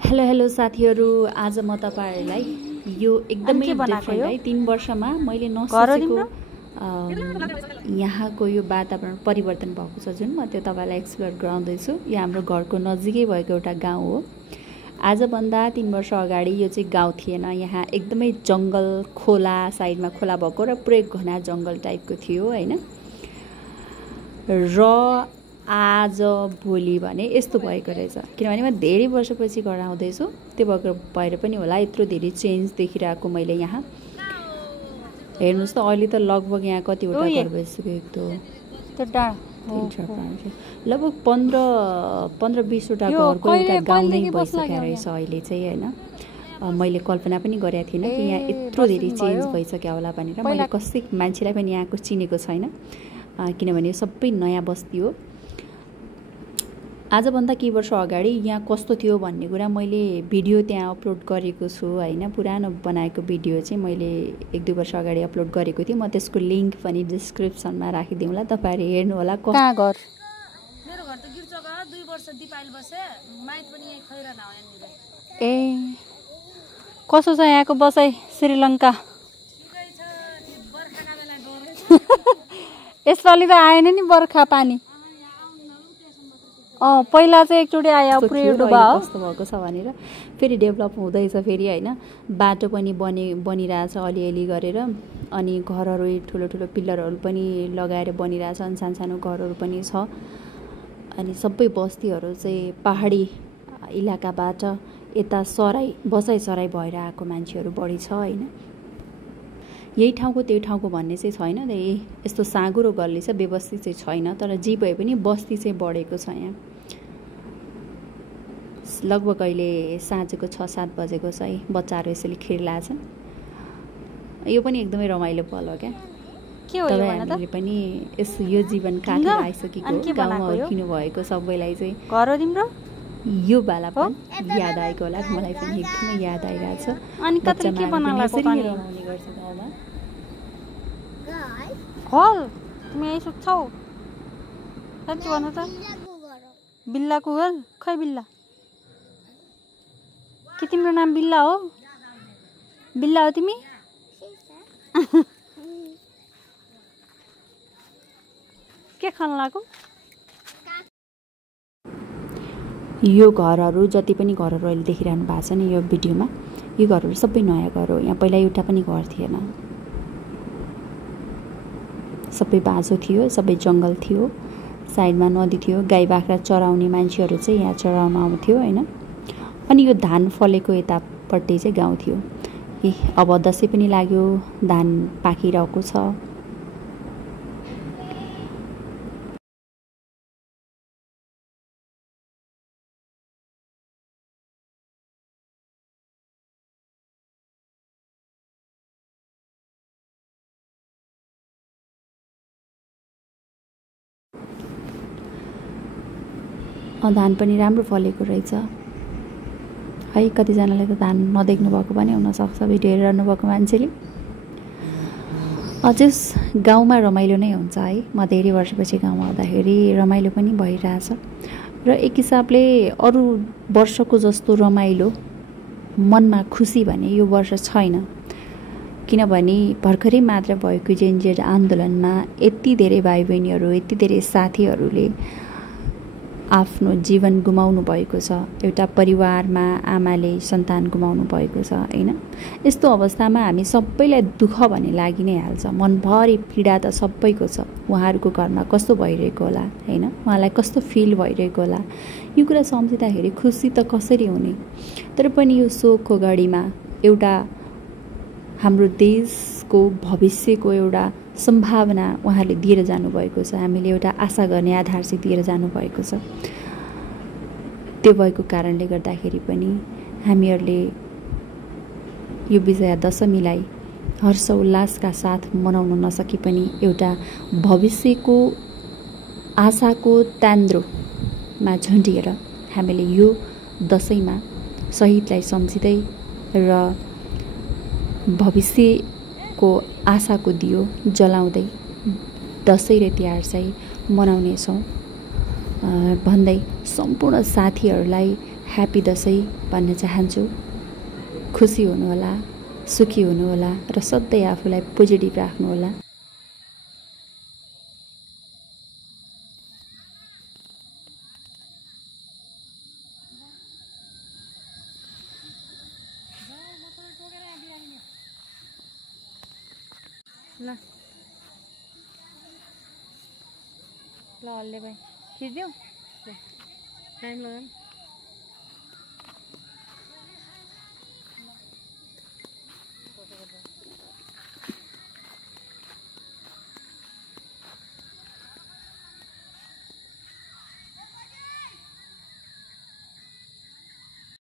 Hello hello साथीहरु, आज म तपाईहरुलाई यो एकदमै डिफरेन्ट है 3 वर्षमा मैले नसोचेको यहाँको यो वातावरण परिवर्तन भएको छ जुन म त्यो तपाईलाई एक्सप्लोर गराउँदै छु। यो हाम्रो घरको नजिकै भएको एउटा गाउँ हो। आज भन्दा 3 वर्ष अगाडि यो चाहिँ गाउँ थिएन। यहाँ एकदमै जंगल, खोला, साइडमा खोला भएको र पुरै घना जंगल टाइपको थियो हैन। र आज भोलि भने यस्तो भएको रहेछ, किनभने म धेरै वर्षपछि घर आउँदैछु। त्यो भएर पनि होला यत्रो धेरै चेन्ज देखिरहेको मैले यहाँ। हेर्नुस् त अहिले त लगभग यहाँ कतिवटा घर भइसक्यो, लगभग 15-20 वटा घरको एउटा गाउँ नै भइसकेको रहेछ अहिले चाहिँ हैन। मैले कल्पना पनि गरेको थिइनँ कि यहाँ यत्रो धेरै चेन्ज भइसक्यो होला भनेर। मैले कसै मान्छेलाई पनि यहाँको चिनेको छैन, किनभने सबै नयाँ बस्ती हो। आज भन्दा केही वर्ष अगाडि यहाँ कस्तो थियो भन्ने कुरा मैले भिडियो त्यहाँ अपलोड गरेको छु हैन। पुरानो बनाएको भिडियो चाहिँ मैले 1-2 वर्ष अगाडि अपलोड गरेको थिएँ। म त्यसको लिंक पनि डिस्क्रिप्सनमा राखिदिउँला, तपाईहरु हेर्नु होला। कहाँ घर? मेरो घर त गिर्जगा 2 वर्ष दिपाइल बसे, माइत पनि यही खैरा नाउने नि। ए कसो छ यहाँको बसाइ श्रीलंका? ठिकै छ, बर्खाका बेला डर। यसपालि त आएन नि बर्खा पानी। पहिला चाहिँ एकचोटि आयो, पुरै डुबा हो। कस्तो भएको छ भनेर फेरि डेभलप हुँदैछ फेरि हैन। बाटो पनि बनिरहेछ अलिअलि गरेर, अनि घरहरु ठुलो ठुलो पिलरहरु पनि लगाएर बनिरहेछ, अनि सानो घरहरु पनि छ। अनि सबै बस्तीहरु चाहिँ पहाडी इलाकाबाट यता बसाइ सराई भएर आएको मान्छेहरु बढी छ हैन। यही ठाउँको त्यो ठाउँको भन्ने चाहिँ छैन। यस्तो साँगुरो गल्ली छ, व्यवस्थित चाहिँ छैन, तर जे भए पनि बस्ती चाहिँ बढेको छ यहाँ। लगभग अहिले साँझको 6-7 बजेको छ है। बच्चाहरु यसैले खेलिरहेछन्। यो पनि एकदमै रमाइलो पल हो क्या। के हो यो भन त? हामीले पनि यो जीवन काटेर आइसकेको गाउँमा हुर्किनु भएको सबैलाई चाहिँ घर हो तिम्रो? यो बालापन याद आएको होला। मलाई पनि एकदमै याद आइरहेछ। अनि कतै के बनालाको पनि रमाउने गर्छ गाउँमा। हल तिमी यही सुत्छौ? साच्चै भन त। बिल्लाको घर? खै बिल्ला? के तिम्रो नाम बिल्ला हो? बिल्ला हो तिमी? के खान लाग्यो? यो घरहरु जति पनि घरहरु अहिले देखिरहनु भएको छ नि यो भिडियोमा, यो घरहरु सबै नयाँ घर हो। यहाँ पहिला एउटा पनि घर थिएन, सबै बाँझो थियो, सबै जंगल थियो, साइडमा नदी थियो। गाई बाख्रा चराउने मान्छेहरु चाहिँ यहाँ चराउन आउँथ्यो हैन। अनि यो धान फलेको यतापट्टि चाहिँ गाउँ थियो। अब दशैं पनि लाग्यो, धान पाकिरहेको छ। धान पनि राम्रो फलेको रहेछ है। कतिजनाले त धान नदेख्नु भएको पनि हुन सक्छ भिडियो हेरिरहनु भएको मान्छेले। अझै गाउँमा रमाइलो नै हुन्छ है। म धेरै वर्षपछि गाउँमा आउँदाखेरि रमाइलो पनि भइरहेछ। र एक हिसाबले अरु वर्षको जस्तो रमाइलो, मनमा खुसी भने यो वर्ष छैन। किनभने भर्खरै मात्र भएको जेनजेड आन्दोलनमा यति धेरै भाइ बहिनीहरु, यति धेरै साथीहरुले आफ्नो जीवन गुमाउनु भएको छ। एउटा परिवारमा आमाले सन्तान गुमाउनु भएको छ हैन। यस्तो अवस्थामा हामी सबैलाई दुःख भने लागि नै हाल्छ। मनभरि पीडा त सबैको छ। उहाँहरुको घरमा कस्तो भइरहेको होला हैन, उहाँलाई कस्तो फिल भइरहेको होला, यो कुरा सम्झिँदाखेरि खुसी त कसरी हुने। तर पनि यो शोकको घडीमा एउटा हाम्रो देशको भविष्यको एउटा सम्भावना उहाँले दिएर जानुभएको छ। हामीले एउटा आशा गर्ने आधार चाहिँ दिएर जानुभएको छ। त्यो भएको कारणले गर्दाखेरि पनि हामीहरूले यो विजया दशमीलाई हर्ष उल्लासका साथ मनाउन नसके पनि एउटा भविष्यको आशाको तान्द्रोमा झुन्डिएर हामीले यो दशैंमा शहीदलाई सम्झिँदै र भविष्यको आशाको दियो जलाउँदै दशैं र तिहार चाहिँ मनाउनेछौँ भन्दै सम्पूर्ण साथीहरूलाई ह्याप्पी दसैँ भन्न चाहन्छु। खुसी हुनुहोला, सुखी हुनुहोला र सधैँ आफूलाई पोजिटिभ राख्नुहोला। ल ल हल्ले भाइ खिचिदिउँ टाइम लगाउँ।